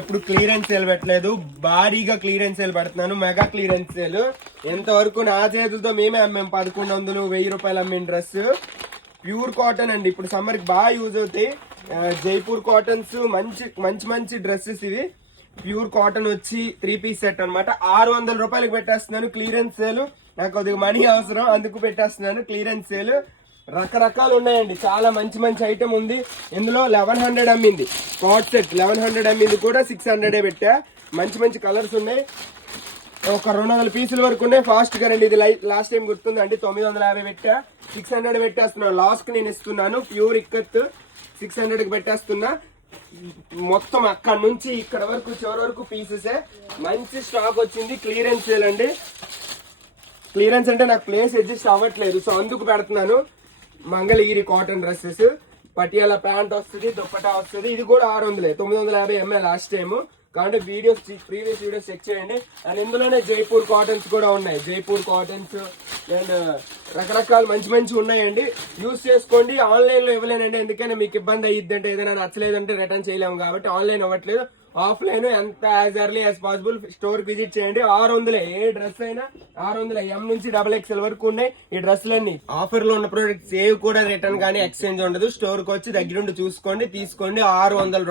ఎప్పుడు clearance sale పెట్టలేదు, భారీగా క్లియరెన్స్ సేల్ పెడుతున్నాను. Mega clearance sale. ఎంతవరకు నా చేతులతో మేమే అమ్మాం. 1100, 1000 రూపాయలు అమ్మిన డ్రెస్. ప్యూర్ కాటన్ అండి. ఇప్పుడు సమ్మర్ కి బాగా యూజ్ అవుతాయి. జైపూర్ కాటన్స్ మంచి మంచి డ్రెస్సెస్ ఇవి. ప్యూర్ కాటన్ వచ్చి 3 పీస్ సెట్ అనమాట. 600 రూపాయలకి పెట్టేస్తున్నాను క్లియరెన్స్ సేల్. నాకు కొద్దిగా మనీ అవసరం, అందుకు పెట్టేస్తున్నాను క్లియరెన్స్ సేల్. రకరకాలు ఉన్నాయండి, చాలా మంచి మంచి ఐటమ్ ఉంది. ఇందులో 1100 అమ్మింది కాట్ సెట్. 1100 అమ్మింది కూడా 600 పెట్టా. మంచి మంచి కలర్స్ ఉన్నాయి. ఒక 200 పీసుల వరకు ఉన్నాయి. ఫాస్ట్ గా రండి. ఇది లాస్ట్ టైం గుర్తుందండి, 950 పెట్టా. 600 పెట్టేస్తున్నాను. లాస్ట్ కి నేను ఇస్తున్నాను. ప్యూర్ ఇక్కత్ 600 కి పెట్టేస్తున్నా. మొత్తం అక్కడ నుంచి ఇక్కడ వరకు చివరి వరకు పీసెస్. మంచి స్టాక్ వచ్చింది. క్లియరెన్స్ సేల్ అండి. క్లియరెన్స్ అంటే నాకు ప్లేస్ అడ్జస్ట్ అవ్వట్లేదు, సో అందుకు పెడుతున్నాను. Mangalagiri cotton dresses, Patiala pant వస్తుంది, దుప్పటా వస్తుంది. ఇది కూడా 600, 950 ఎంఏ లాస్ట్ టైం. కాబట్టి వీడియోస్, ప్రీవియస్ వీడియోస్ చెక్ చేయండి. అండ్ ఇందులోనే జైపూర్ కాటన్స్ కూడా ఉన్నాయి. జైపూర్ కాటన్స్ అండ్ రకరకాలు మంచి మంచి ఉన్నాయండి. యూస్ చేసుకోండి. ఆన్లైన్ లో ఇవ్వలేనండి, ఎందుకైనా మీకు ఇబ్బంది అయ్యిద్ది. అంటే ఏదైనా నచ్చలేదంటే రిటర్న్ చేయలేము కాబట్టి ఆన్లైన్ ఇవ్వట్లేదు. ఆఫ్లైన్ ఎంత as early as possible store visit చేయండి. 600, ఏ డ్రెస్ అయినా 600. ఎం నుంచి XXL వరకు ఉన్నాయి ఈ డ్రెస్సులన్నీ. ఆఫర్ లో ఉన్న ప్రొడక్ట్స్ ఏవి కూడా రిటర్న్ కానీ ఎక్స్చేంజ్ ఉండదు. స్టోర్ కి వచ్చి దగ్గరుండి చూసుకోండి, తీసుకోండి. 600